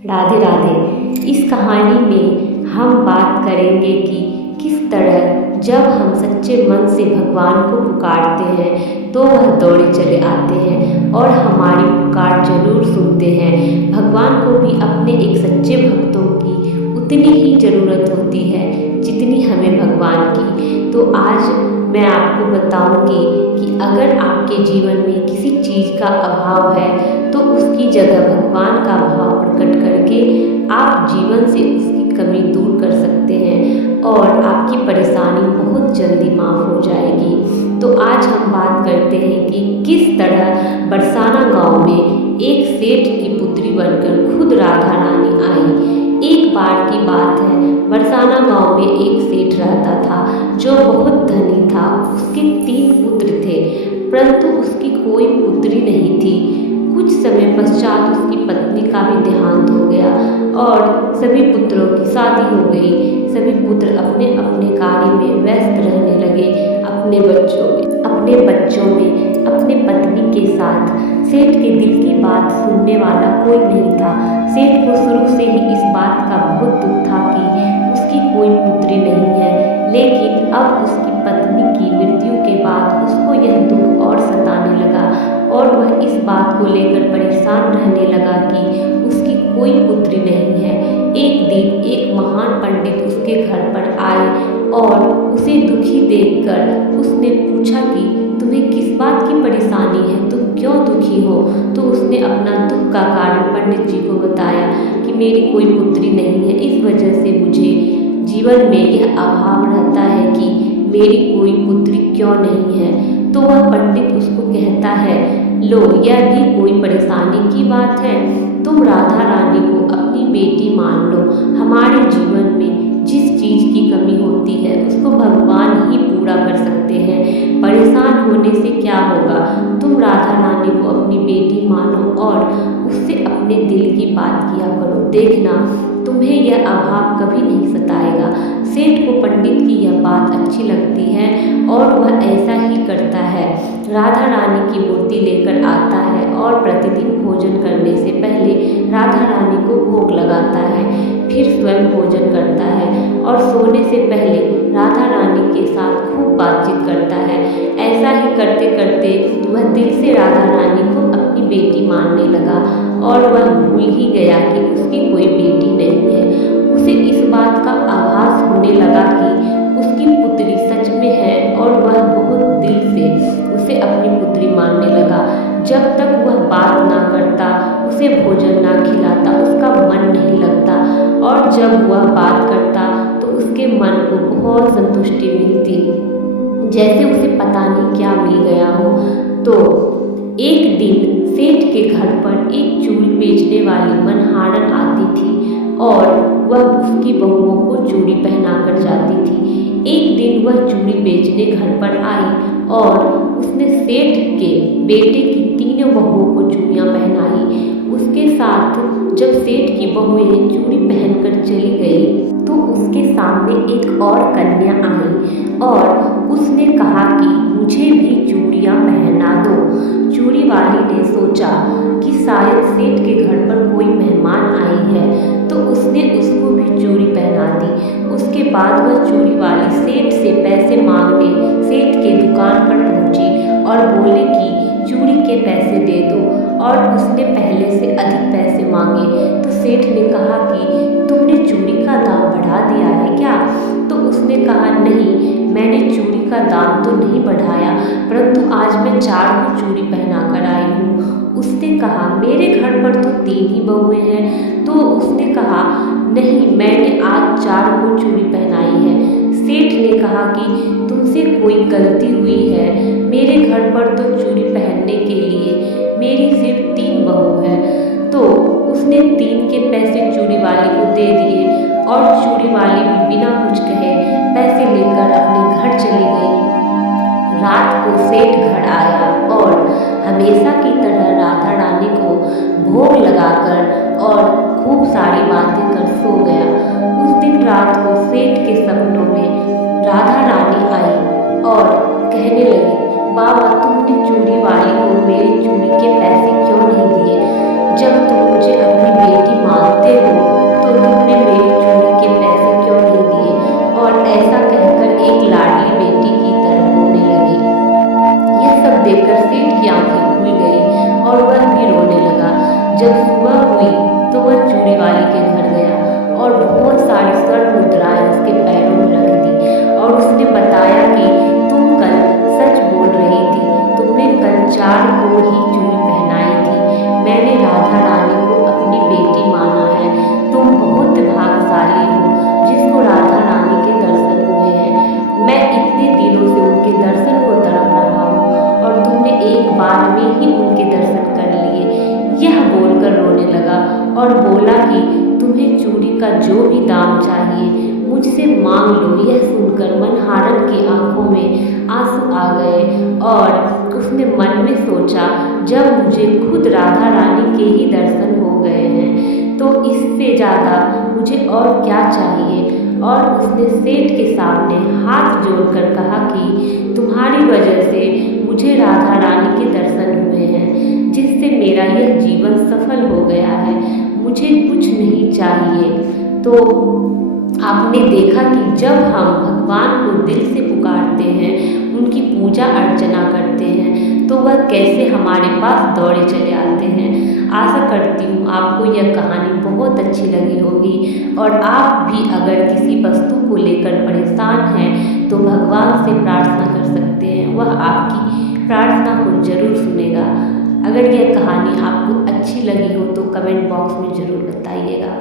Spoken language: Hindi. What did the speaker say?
राधे राधे। इस कहानी में हम बात करेंगे कि किस तरह जब हम सच्चे मन से भगवान को पुकारते हैं तो वह दौड़े चले आते हैं और हमारी पुकार जरूर सुनते हैं। भगवान को भी अपने एक सच्चे भक्तों की उतनी ही ज़रूरत होती है जितनी हमें भगवान की। तो आज मैं आपको बताऊंगी कि अगर आपके जीवन में किसी चीज़ का अभाव है तो उसकी जगह भगवान का भाव प्रकट करके आप जीवन से उसकी कमी दूर कर सकते हैं और आपकी परेशानी बहुत जल्दी माफ़ हो जाएगी। तो आज हम बात करते हैं कि किस तरह बरसाना गांव में एक सेठ की पुत्री बनकर खुद राधा रानी आई। एक बार की बात है, बरसाना गांव में एक सेठ रहता था जो बहुत धनी था। उसके 3 पुत्र थे परंतु उसकी कोई पुत्री नहीं थी। कुछ समय पश्चात उसकी पत्नी का भी देहांत हो गया और सभी पुत्रों की शादी हो गई। सभी पुत्र अपने अपने कार्य में व्यस्त रहने लगे, अपने बच्चों में अपने पत्नी के साथ। सेठ के दिल की बात सुनने वाला कोई नहीं था। सेठ को शुरू से ही इस बात का बहुत दुख था कि उसकी कोई पुत्री नहीं है, लेकिन अब उसकी पत्नी की मृत्यु के बाद उसको यह दुख और सताने लगा और वह इस बात को लेकर परेशान रहने लगा कि उसकी कोई पुत्री नहीं है। एक दिन एक महान पंडित उसके घर पर आए और उसे दुखी देखकर उसने पूछा कि तुम्हें किस बात की परेशानी है, तुम क्यों दुखी हो। तो उसने अपना दुख का कारण पंडित जी को बताया कि मेरी कोई पुत्री नहीं है, इस वजह से मुझे जीवन में यह अभाव रहता है कि मेरी कोई पुत्री क्यों नहीं है। तो वह पंडित उसको कहता है, लो यह भी कोई परेशानी की बात है, तुम राधा रानी को अपनी बेटी मान लो। हमारे जीवन में जिस चीज़ की कमी होती है उसको भगवान ही पूरा कर सकते हैं। परेशान होने से क्या होगा, तुम राधा रानी को अपनी बेटी मानो और उससे अपने दिल की बात किया करो, देखना तुम्हें यह अभाव कभी नहीं सताएगा। सेठ को पंडित की यह बात अच्छी लगती है और वह ऐसा ही करता है। राधा रानी की मूर्ति लेकर आता है और प्रतिदिन भोजन करने से पहले राधा रानी को भोग लगाता है, फिर स्वयं भोजन करता है और सोने से पहले राधा रानी के साथ खूब बातचीत करता है। ऐसा ही करते करते वह दिल से राधा रानी को अपनी बेटी मानने लगा और वह भूल ही गया कि उसकी कोई बेटी नहीं है। उसे इस बात का आभास होने लगा कि उसकी पुत्री सच में है और वह बहुत दिल से उसे अपनी पुत्री मानने लगा। जब तक वह बात ना करता, उसे भोजन ना खिलाता, उसका मन नहीं लगता और जब वह बात करता तो उसके मन को बहुत संतुष्टि मिलती, जैसे उसे पता नहीं क्या मिल गया हो। तो एक दिन सेठ के घर पर एक चूड़ी बेचने वाली मनहारन आती थी और वह उसकी बहुओं को चूड़ी पहना कर जाती थी। एक दिन वह चूड़ी बेचने घर पर आई और उसने सेठ के बेटे की 3 बहुओं को चूड़ियाँ पहनाई। उसके साथ जब सेठ की बहुएं चूड़ी पहनकर चली गई तो उसके सामने एक और कन्या आई और उसने कहा कि मुझे भी चूड़ियाँ पहना दो। चूड़ी वाली ने सोचा कि शायद सेठ के घर पर कोई मेहमान आई है, तो उसने उसको भी चूड़ी पहना दी। उसके बाद वह चूड़ी वाली सेठ से पैसे मांगने सेठ के दुकान पर पहुंची और बोली कि चूड़ी के पैसे दे दो, और उसने पहले से अधिक पैसे मांगे। तो सेठ ने कहा कि तुमने चूड़ी का दाम बढ़ा दिया है क्या। तो उसने कहा नहीं, मैंने चूड़ी का दाम तो नहीं बढ़ाया, परंतु आज मैं 4 को चूड़ी पहना कर आई हूँ। उसने कहा मेरे घर पर तो 3 ही बहुएं हैं। तो उसने कहा नहीं, मैंने आज 4 को चूड़ी पहनाई है। सेठ ने कहा कि तुमसे कोई गलती हुई है, मेरे घर पर तो चूड़ी पहनने के लिए मेरी सिर्फ 3 बहू है। तो उसने 3 के पैसे चूड़ी वाली को दे दिए और चूड़ी वाली भी बिना कुछ कहे पैसे लेकर अपने घर चली गई। रात को सेठ घर आया और हमेशा की तरह राधा रानी को भोग लगाकर और खूब सारी बातें कर सो गया। उस दिन रात को सेठ के सपनों में राधा रानी आई और कहने लगी, बाबा तुमने चूड़ी वाली को मेरी चूड़ी के पैसे क्यों नहीं दिए। जब तुम मुझे अपनी बेटी मानते कि तुम्हें चूड़ी का जो भी दाम चाहिए मुझसे मांग लो। यह सुनकर मनहारन की आंखों में आंसू आ गए और उसने मन में सोचा, जब मुझे खुद राधा रानी के ही दर्शन हो गए हैं तो इससे ज़्यादा मुझे और क्या चाहिए। और उसने सेठ के सामने हाथ जोड़कर कहा कि तुम्हारी वजह से मुझे राधा रानी के दर्शन हुए हैं, जिससे मेरा यह जीवन सफल हो गया है। मुझे कुछ नहीं चाहिए। तो आपने देखा कि जब हम भगवान को दिल से पुकारते हैं, उनकी पूजा अर्चना करते हैं, तो वह कैसे हमारे पास दौड़े चले आते हैं। आशा करती हूँ आपको यह कहानी बहुत अच्छी लगी होगी और आप भी अगर किसी वस्तु को लेकर परेशान हैं तो भगवान से प्रार्थना कर सकते हैं, वह आपकी प्रार्थना को जरूर सुनेगा। अगर यह कहानी आपको अच्छी लगी हो तो कमेंट बॉक्स में ज़रूर बताइएगा।